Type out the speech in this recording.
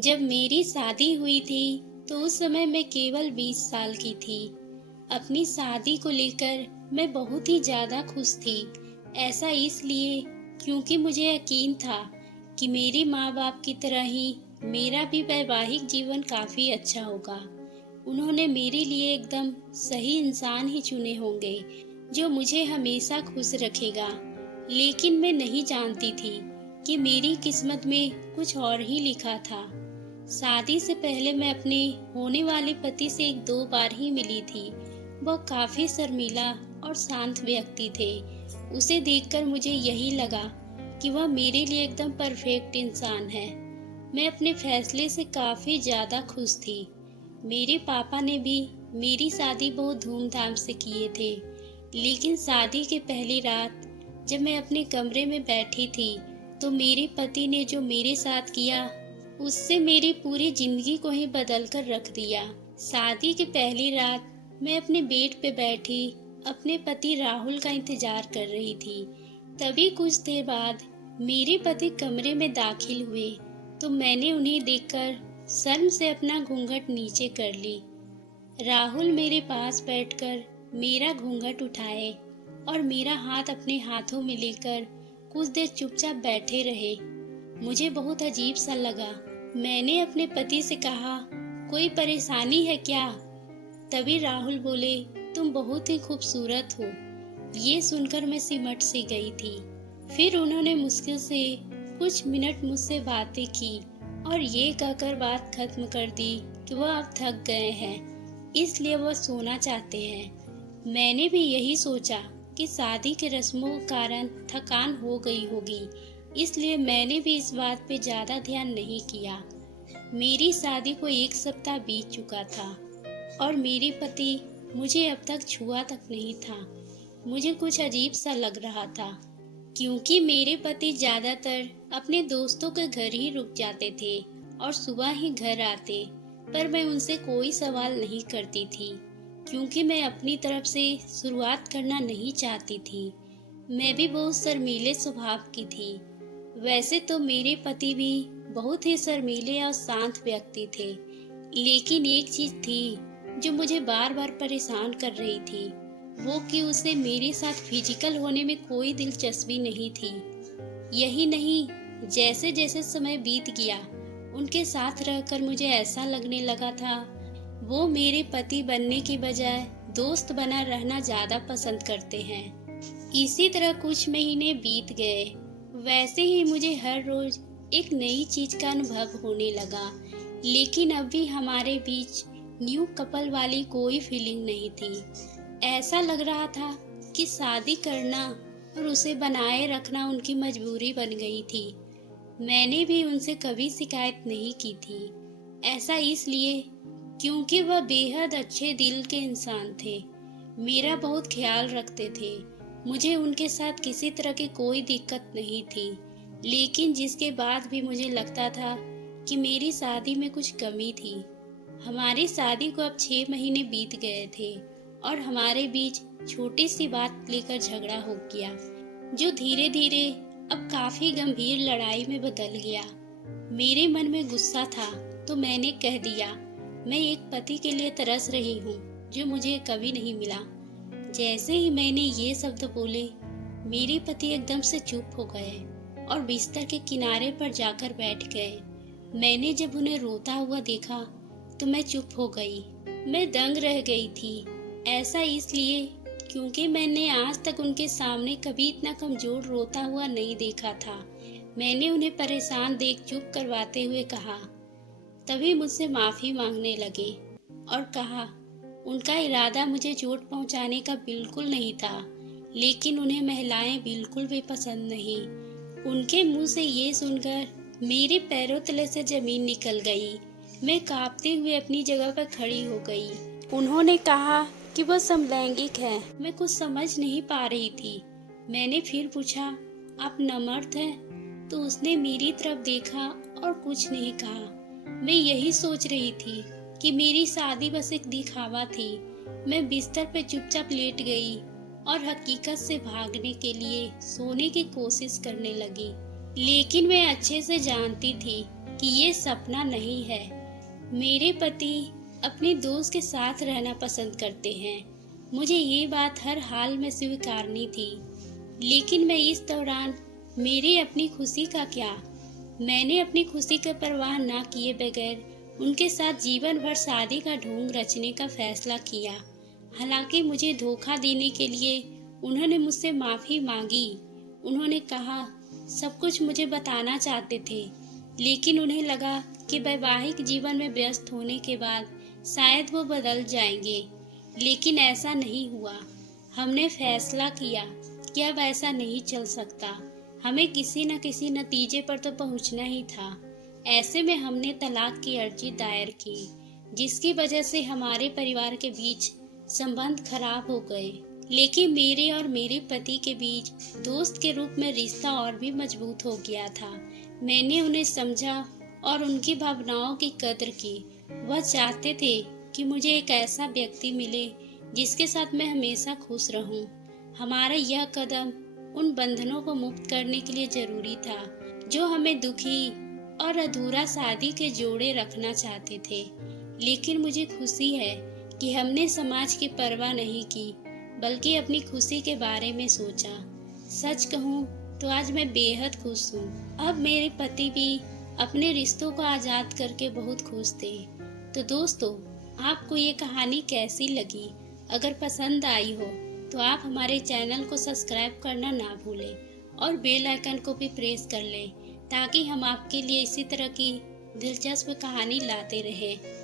जब मेरी शादी हुई थी तो उस समय मैं केवल 20 साल की थी। अपनी शादी को लेकर मैं बहुत ही ज़्यादा खुश थी। ऐसा इसलिए क्योंकि मुझे यकीन था कि मेरे माँ बाप की तरह ही मेरा भी वैवाहिक जीवन काफ़ी अच्छा होगा। उन्होंने मेरे लिए एकदम सही इंसान ही चुने होंगे जो मुझे हमेशा खुश रखेगा। लेकिन मैं नहीं जानती थी कि मेरी किस्मत में कुछ और ही लिखा था। शादी से पहले मैं अपने होने वाले पति से एक दो बार ही मिली थी। वह काफी शर्मीला और शांत व्यक्ति थे। उसे देखकर मुझे यही लगा कि वह मेरे लिए एकदम परफेक्ट इंसान है। मैं अपने फैसले से काफी ज्यादा खुश थी। मेरे पापा ने भी मेरी शादी बहुत धूमधाम से किए थे। लेकिन शादी के पहली रात जब मैं अपने कमरे में बैठी थी तो मेरे पति ने जो मेरे साथ किया उससे मेरी पूरी जिंदगी को ही बदल कर रख दिया। शादी की पहली रात मैं अपने बेड पे बैठी अपने पति राहुल का इंतजार कर रही थी। तभी कुछ देर बाद मेरे पति कमरे में दाखिल हुए तो मैंने उन्हें देखकर शर्म से अपना घूंघट नीचे कर ली। राहुल मेरे पास बैठकर मेरा घूंघट उठाए और मेरा हाथ अपने हाथों में लेकर कुछ देर चुपचाप बैठे रहे। मुझे बहुत अजीब सा लगा। मैंने अपने पति से कहा, कोई परेशानी है क्या? तभी राहुल बोले, तुम बहुत ही खूबसूरत हो। ये सुनकर मैं सिमट सी गई थी। फिर उन्होंने मुश्किल से कुछ मिनट मुझसे बातें की और ये कहकर बात खत्म कर दी कि वह अब थक गए हैं, इसलिए वह सोना चाहते हैं। मैंने भी यही सोचा कि शादी के रस्मों के कारण थकान हो गई होगी, इसलिए मैंने भी इस बात पे ज़्यादा ध्यान नहीं किया। मेरी शादी को 1 सप्ताह बीत चुका था और मेरे पति मुझे अब तक छुआ तक नहीं था। मुझे कुछ अजीब सा लग रहा था क्योंकि मेरे पति ज़्यादातर अपने दोस्तों के घर ही रुक जाते थे और सुबह ही घर आते, पर मैं उनसे कोई सवाल नहीं करती थी क्योंकि मैं अपनी तरफ से शुरुआत करना नहीं चाहती थी। मैं भी बहुत शर्मीले स्वभाव की थी। वैसे तो मेरे पति भी बहुत ही शर्मीले और शांत व्यक्ति थे, लेकिन एक चीज थी जो मुझे बार बार परेशान कर रही थी, वो कि उसे मेरे साथ फिजिकल होने में कोई दिलचस्पी नहीं थी। यही नहीं, जैसे जैसे समय बीत गया उनके साथ रहकर मुझे ऐसा लगने लगा था वो मेरे पति बनने की बजाय दोस्त बना रहना ज्यादा पसंद करते हैं। इसी तरह कुछ महीने बीत गए। वैसे ही मुझे हर रोज एक नई चीज का अनुभव होने लगा, लेकिन अब भी हमारे बीच न्यू कपल वाली कोई फीलिंग नहीं थी। ऐसा लग रहा था कि शादी करना और उसे बनाए रखना उनकी मजबूरी बन गई थी। मैंने भी उनसे कभी शिकायत नहीं की थी। ऐसा इसलिए क्योंकि वह बेहद अच्छे दिल के इंसान थे, मेरा बहुत ख्याल रखते थे। मुझे उनके साथ किसी तरह की कोई दिक्कत नहीं थी, लेकिन जिसके बाद भी मुझे लगता था कि मेरी शादी में कुछ कमी थी। हमारी शादी को अब 6 महीने बीत गए थे और हमारे बीच छोटी सी बात लेकर झगड़ा हो गया, जो धीरे धीरे अब काफी गंभीर लड़ाई में बदल गया। मेरे मन में गुस्सा था तो मैंने कह दिया, मैं एक पति के लिए तरस रही हूँ जो मुझे कभी नहीं मिला। जैसे ही मैंने ये शब्द बोले, मेरे पति एकदम से चुप हो गए और बिस्तर के किनारे पर जाकर बैठ गए। मैंने जब उन्हें रोता हुआ देखा तो मैं चुप हो गई। मैं दंग रह गई थी। ऐसा इसलिए क्योंकि मैंने आज तक उनके सामने कभी इतना कमजोर रोता हुआ नहीं देखा था। मैंने उन्हें परेशान देख चुप करवाते हुए कहा। तभी मुझसे माफी मांगने लगे और कहा उनका इरादा मुझे चोट पहुंचाने का बिल्कुल नहीं था, लेकिन उन्हें महिलाएं बिल्कुल भी पसंद नहीं। उनके मुंह से ये सुनकर मेरे पैरों तले से जमीन निकल गई। मैं कांपते हुए अपनी जगह पर खड़ी हो गई। उन्होंने कहा कि वह समलैंगिक है। मैं कुछ समझ नहीं पा रही थी। मैंने फिर पूछा, आप नमर्द हैं? तो उसने मेरी तरफ देखा और कुछ नहीं कहा। मैं यही सोच रही थी कि मेरी शादी बस एक दिखावा थी। मैं बिस्तर पे चुपचाप लेट गई और हकीकत से भागने के लिए सोने की कोशिश करने लगी। लेकिन मैं अच्छे से जानती थी कि ये सपना नहीं है। मेरे पति अपने दोस्त के साथ रहना पसंद करते हैं। मुझे ये बात हर हाल में स्वीकारनी थी, लेकिन मैं इस दौरान मेरी अपनी खुशी का क्या? मैंने अपनी खुशी की परवाह ना किए बगैर उनके साथ जीवन भर शादी का ढोंग रचने का फैसला किया। हालांकि मुझे धोखा देने के लिए उन्होंने मुझसे माफ़ी मांगी। उन्होंने कहा सब कुछ मुझे बताना चाहते थे, लेकिन उन्हें लगा कि वैवाहिक जीवन में व्यस्त होने के बाद शायद वो बदल जाएंगे, लेकिन ऐसा नहीं हुआ। हमने फैसला किया कि अब ऐसा नहीं चल सकता, हमें किसी न किसी नतीजे पर तो पहुंचना ही था। ऐसे में हमने तलाक की अर्जी दायर की, जिसकी वजह से हमारे परिवार के बीच संबंध खराब हो गए। लेकिन मेरे और मेरे पति के बीच दोस्त के रूप में रिश्ता और भी मजबूत हो गया था। मैंने उन्हें समझा और उनकी भावनाओं की कद्र की। वह चाहते थे कि मुझे एक ऐसा व्यक्ति मिले जिसके साथ मैं हमेशा खुश रहूं। हमारा यह कदम उन बंधनों को मुक्त करने के लिए जरूरी था जो हमें दुखी और अधूरा शादी के जोड़े रखना चाहते थे। लेकिन मुझे खुशी है कि हमने समाज की परवाह नहीं की, बल्कि अपनी खुशी के बारे में सोचा। सच कहूँ तो आज मैं बेहद खुश हूँ। अब मेरे पति भी अपने रिश्तों को आज़ाद करके बहुत खुश थे। तो दोस्तों, आपको ये कहानी कैसी लगी? अगर पसंद आई हो तो आप हमारे चैनल को सब्सक्राइब करना ना भूलें और बेल आइकन को भी प्रेस कर लें, ताकि हम आपके लिए इसी तरह की दिलचस्प कहानी लाते रहें।